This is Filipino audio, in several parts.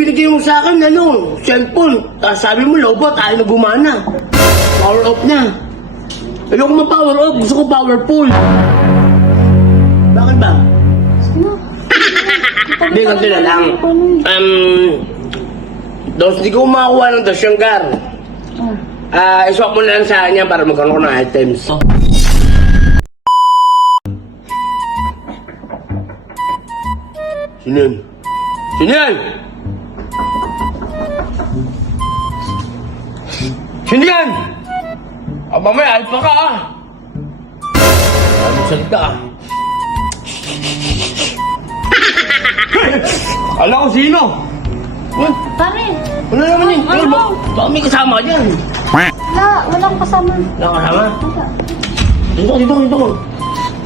binigay mo sa akin, ano, cellphone. Tapos sabi mo, lobot, ayaw na gumana. Power off na. Ayoko ma-power off, gusto ko powerful. Bakit ba? Hindi, ganito na lang. Um, dos, hindi ko makakuha ng dos yung gar. Ah, iswap mo na lang sa kanya para magkaroon ko ng items. Sino yun? Sino yan? Sino yan? Aba may alpa ka ah. Ano salita ah? Alam ko sino? What? Pare, Ano naman yun? Ano? Ano? ba- Baka may kasama ka dyan. wala, walang kasama. Wala ka kasama? Wala. Dito, dito, dito.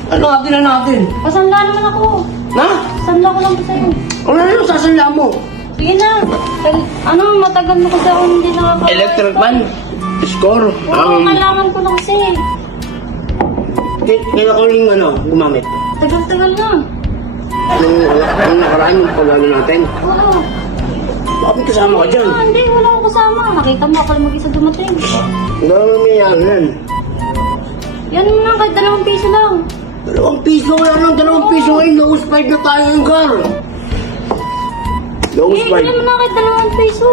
Ano natin, ano natin? Pasanla naman ako. Na? Sanla ko lang sa'yo. Ano na yung sasalya mo? Sige na. Ano, matagal na kasi ako hindi nakaka- Electric fan? Score? Oo, Um, kailangan ko lang kasi. k- kaya ko yung ano, gumamit. Tagal-tagal na. Anong, anong nakaraan yung pag-ano natin? Oo. May kasama ka dyan. Ah, hindi, wala akong kasama. Nakita mo ako lang mag-isa dumating. Hindi naman may yan yan. Mo na, kahit dalawang piso lang. Dalawang piso, wala nang dalawang piso ngayon. Nose five na tayo yung car. Nose Eh, five. yan mo na kahit dalawang piso.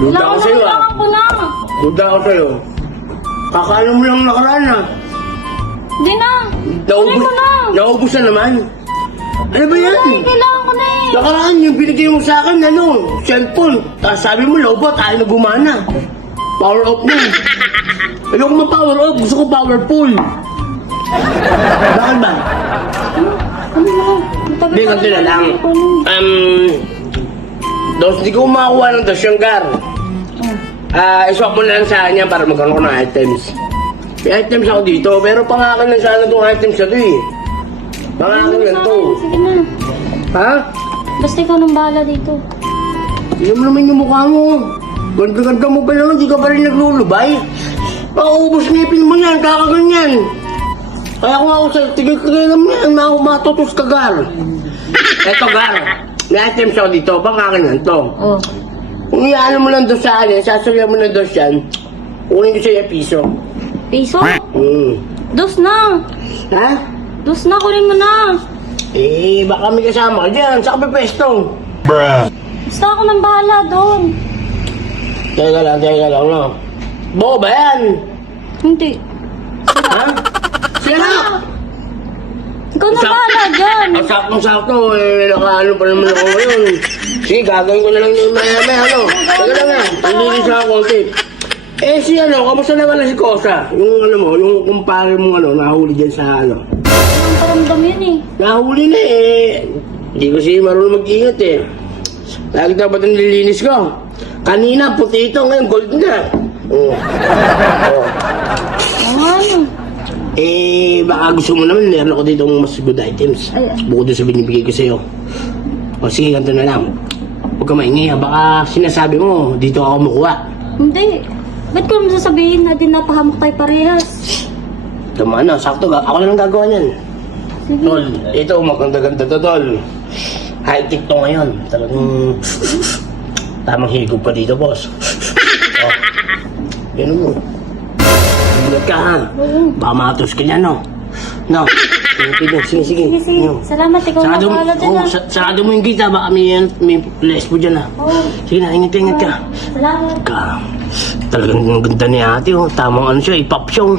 Wala ako ko sa'yo ah. Ko. Duda ako sa'yo. Kakaano mo lang nakaraan ah. Hindi na. Ko na. naubos na naman. Ano ba yan? Ay, kailangan ko na eh. Nakaraan yung binigay mo sa akin, ano, cellphone. Tapos sabi mo, lobot, ayaw na gumana. Power off na. Ayoko ma-power off, gusto ko powerful. Bakit ba? Ano na? Tagal- Hindi, ganito na lang. Um, dos, hindi ko makakuha ng dos yung gar. Ah, iswap mo na lang sa kanya para magkaroon ko ng items. May items ako dito, pero pangakan lang sana itong items na to eh. Pangakan lang to. Sige na. Ha? Basta ikaw nang bahala dito. Hindi mo naman yung mukha mo. Ganda-ganda mo pa naman, di ka pa rin naglulubay. Mauubos ngipin mo yan, kakaganyan. Kaya kung ako sa tigil-tigil lang yan, na ako matutos ka, Gar. Eto, Gar. May items ako dito, pangakan yan to. Oh. Kung iyaano mo lang doon sa akin, sasabihan mo na doon yan, kunin ko sa'yo piso. Piso? Hmm. Dos na. Ha? Dos na, kunin mo na. Eh, baka may kasama ka dyan. Sa kape pesto. Basta ako nang bahala doon. Teka lang, teka lang, no? Bo ba yan? Hindi. Ha? Sino? Ikaw nang Sa- bahala dyan. Ang saktong-sakto, eh, nakaano pa naman ako ngayon. Sige, gagawin ko na lang yung maya-maya, ano. Teka lang nga, pandilis ako konti. Eh, si ano, kamusta naman na si Kosa? Yung ano mo, yung kumpare mong ano, nahuli dyan sa ano. Ang paramdam yun eh. Nahuli na eh. Hindi ko siya marunong mag-ingat eh. Lagi dapat ang nililinis ko. Kanina, puti ito, ngayon gold na. Oh. oh. Ang ano. Eh, baka gusto mo naman, meron ako dito mas good items. Bukod doon sa binibigay ko sa'yo. O sige, ganito na lang. Huwag ka maingay ha. Baka sinasabi mo, dito ako makuha. Hindi. Ba't ko naman sasabihin na din napahamak tayo parehas? Tama na, sakto. ga- Ako na lang gagawa niyan. Sige. Tol, ito, maganda-ganda to, tol. High-tech to ngayon. Talagang tamang higop pa dito, boss. oh. Ganun mo. Ingat ka, ha? Oo. Baka matos ka niyan, no? No. Sige, sige, sige. Sige, sige. No. Salamat, ikaw na Sarado, bahala dyan oh, ah. sa- sarado mo yung gita, baka may, may lesbo dyan, ha? Oo. Sige na, ingat ingat ka. Salamat. Ka. Talagang ang ganda ni ate, oh. Tamang ano siya, ipop siya, oh.